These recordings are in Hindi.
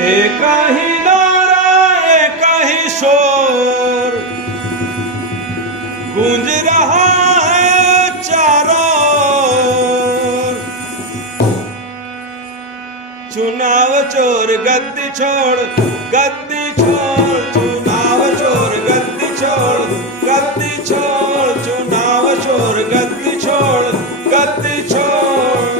एक ही नारा एक ही शोर गूंज रहा है चारों ओर। चुनाव चोर गद्दी छोड़ गद्दी छोड़, चुनाव चोर गद्दी छोड़ गद्दी छोड़, चुनाव चोर गद्दी छोड़ गद्दी छोड़।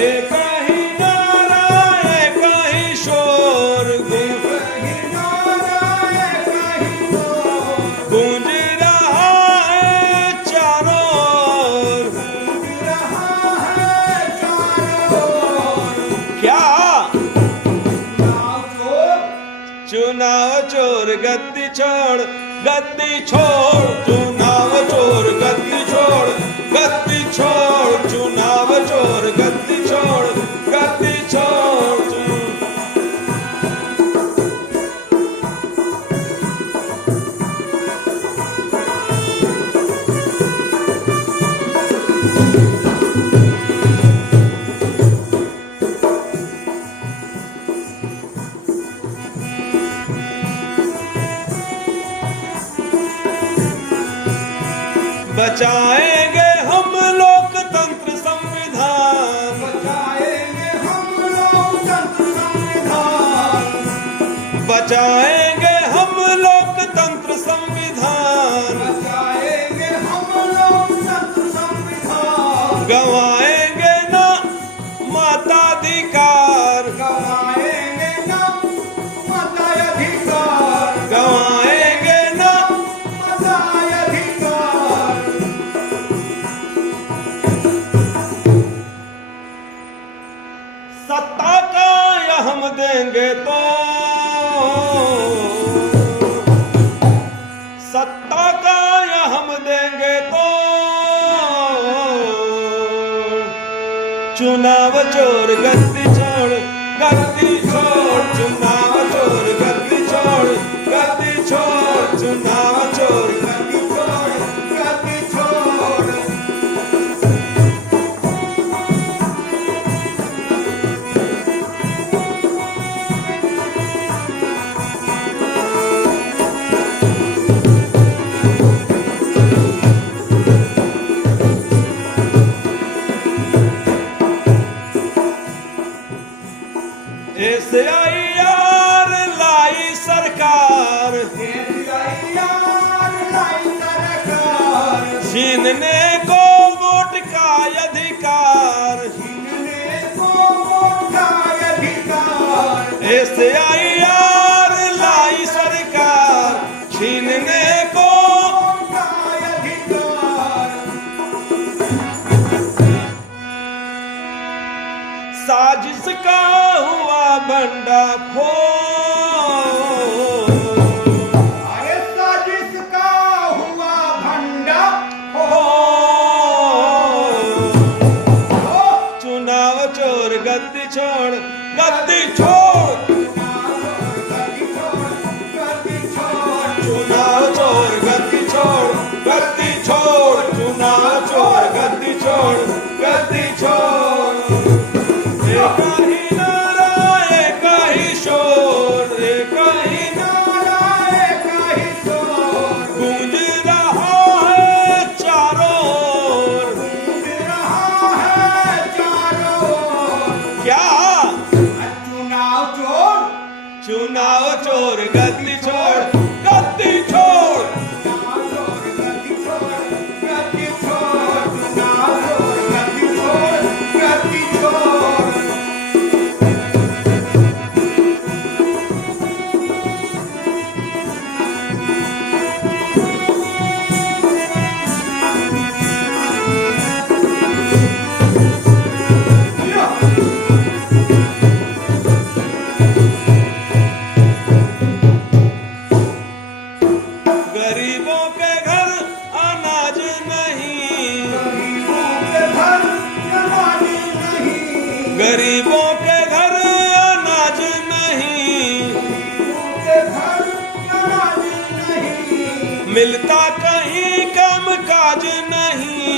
एक ही नारा एक ही शोर गूंज रहा है चारों ओर। क्या चुनाव चोर गद्दी छोड़ गद्दी छोड़, चुनाव चोर गद्दी छोड़ गद्दी छोड़, चुनाव चोर गद्दी छोड़ गद्दी छोड़। बचाएंगे हम लोकतंत्र संविधान, बचाएंगे हम लोकतंत्र संविधान, बचाएंगे हम लोकतंत्र संविधान। बचाएंगे हम लोकतंत्र संविधान, गवाएंगे ना मताधिकार, गवाएंगे ना मताधिकार, गवाएंगे ना मताधिकार। सत्ता का या हम देंगे तो, सत्ता का या हम देंगे तो। चुनाव चोर गद्दी छोड़ गद्दी छोड़, चुनाव चोर गद्दी छोड़ गद्दी छोड़, चुनाव चोर गद्दी छोड़ गद्दी छोड़। SIR लाई सरकार, छीनने को वोट का अधिकार, SIR लाई सरकार, छीनने को। साजिश का हुआ भंडाफोड़, साजिश का हुआ भंडाफोड़। चुनाव चोर गद्दी छोड़ गद्दी छोड़, चुनाव चोर गद्दी छोड़ गद्दी छोड़, चुनाव चोर गद्दी छोड़ गद्दी छोड़। एक ही नारा एक ही शोर, एक ही नारा एक ही शोर गूंज रहा है चारों ओर। क्या चुनाव चोर गद्दी छोड़ गद्दी छोड़, गरीबों के घर अनाज नहीं, गरीबों के घर अनाज नहीं, मिलता कहीं काम काज नहीं,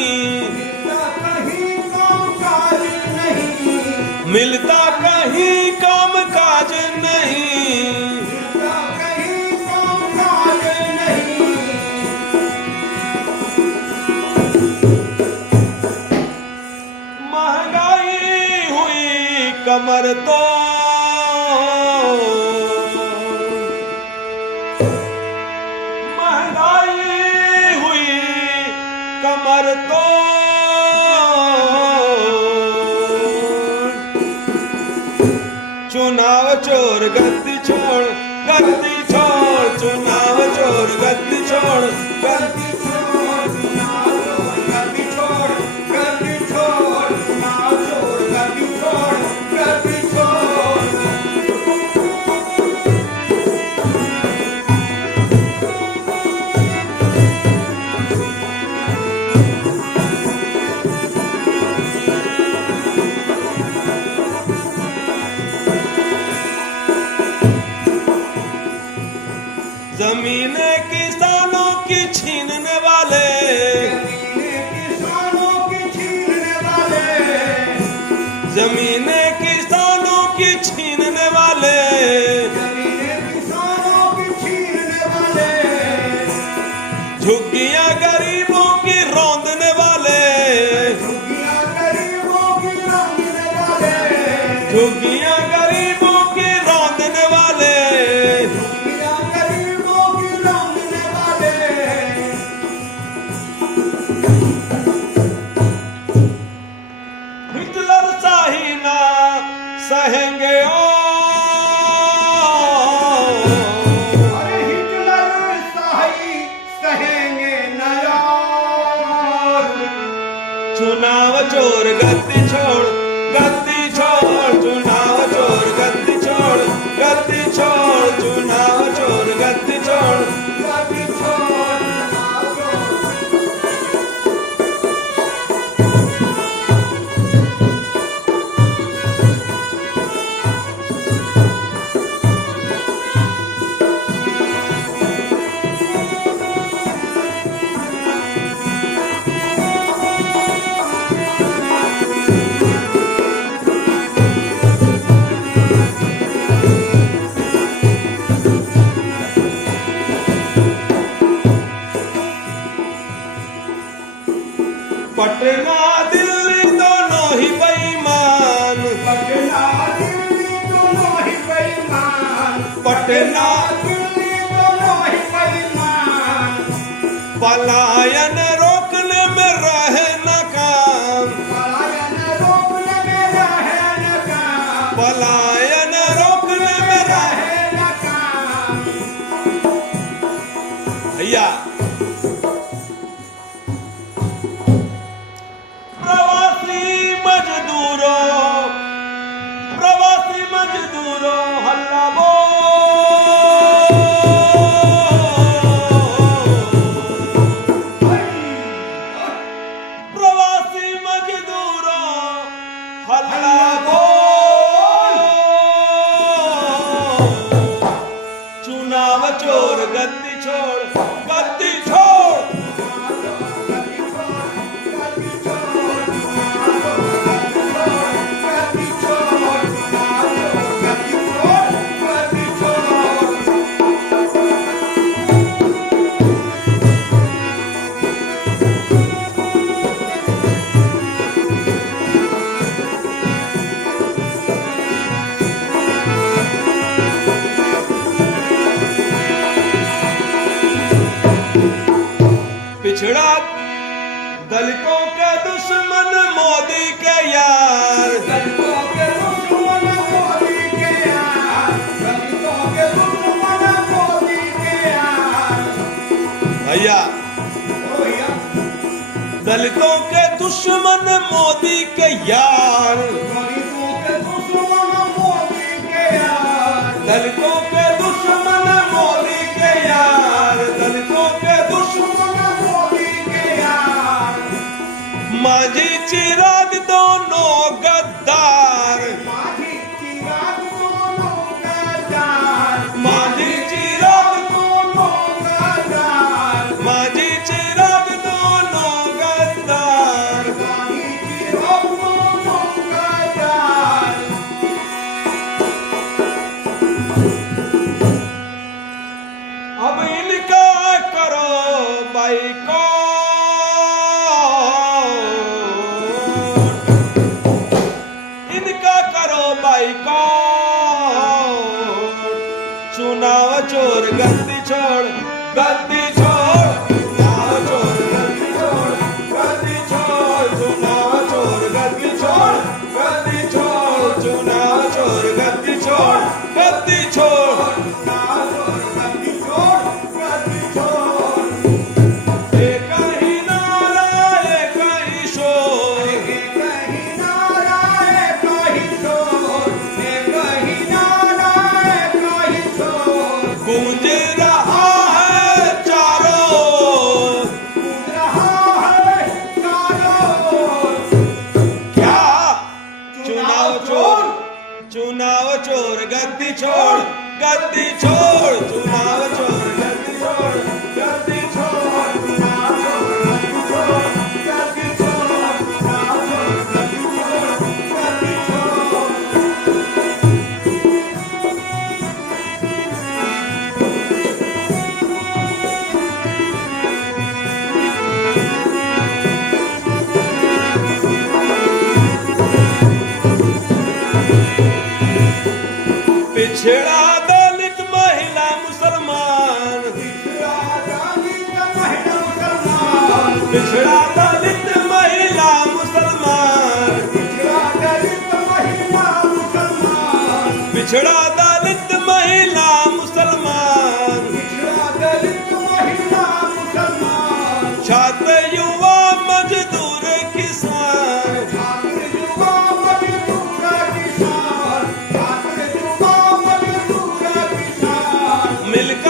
मिलता कहीं काम काज तो महंगाई हुई कमर तो चुनाव चोर गद्दी छोड़ चुनाव चोर गद्दी छोड़ गद्दी छोड़ चुनाव चोर गद्दी छोड़ गद्दी छोड़ चुनाव चोर गद्दी छोड़ गद्दी छोड़ जमीन किसानों की छीनने वाले किसानों की छीनने वाले जमीन किसानों की छीनने वाले जमीनें किसानों की छीनने वाले झुग्गियां गरीबों की रौंदने वाले झुग्गियां गरीबों की रौंदने वाले झुग्गियां गरीबों की रौंदने वाले झुग्गियां गरीबों की रौंदने वाले हिटलर शाही ना सहेंगे अरे हिटलर शाही सहेंगे न यार चुनाव चोर गद्दी छोड़ चुनाव चोर गद्दी छोड़ चुनाव चोर गद्दी छोड़ गद्दी छोड़ चुनाव चोर पटना दिल्ली दोनों ही बेईमान पटना दिल्ली दोनों ही बेईमान पटना दिल्ली दोनों ही बेईमान पलायन रोकने में रहे नाकाम पलायन रोकने में रहे न काम पलायन रोकने में रहे रहे न काम भैया प्रवासी मजदूरों हल्ला प्रवासी मजदूरों हल्ला चुनाव चोर गद्दी छोड़ गद्दी छोड़ गद्दी छोड़ गद्दी छोड़ गद्दी छोड़ पिछड़ा दलितों के दुश्मन मोदी के यार दलितों के दुश्मन मोदी के यार दलितों के दुश्मन मोदी के यार भैया ओ भैया दलितों के दुश्मन मोदी के यार दलितों के दुश्मन मोदी के यार दलितों के दुश्मन मोदी के यार दलितों के दुश्मन दुश्मन मोदी के यार माझी चिराग दोनों गद्दार माझी चिराग दोनों गद्दार माझी चिराग दोनों गद्दार माझी चिराग दोनों गद्दार माझी चिराग दोनों गद्दार चुनाव चोर गद्दी छोड़ गद्दी छोड़ चुनाव चोर गद्दी छोड़ गद्दी छोड़ चुनाव चोर गद्दी छोड़ गद्दी छोड़ चुनाव चोर गद्दी छोड़ गद्दी छोड़ एक ही नारा एक ही शोर गूंज रहा है चारों ओर। क्या चुनाव चोर गद्दी छोड़ गद्दी छोड़ चुनाव चोर गद्दी छोड़ गद्दी छोड़ चुनाव चोर गद्दी छोड़ चुनाव चोर गद्दी छोड़ गद्दी छोड़ पिछड़ा दलित महिला मुसलमान पिछड़ा दलित महिला मुसलमान पिछड़ा दलित महिला मुसलमान छात्र युवा मजदूर किसान मिलकर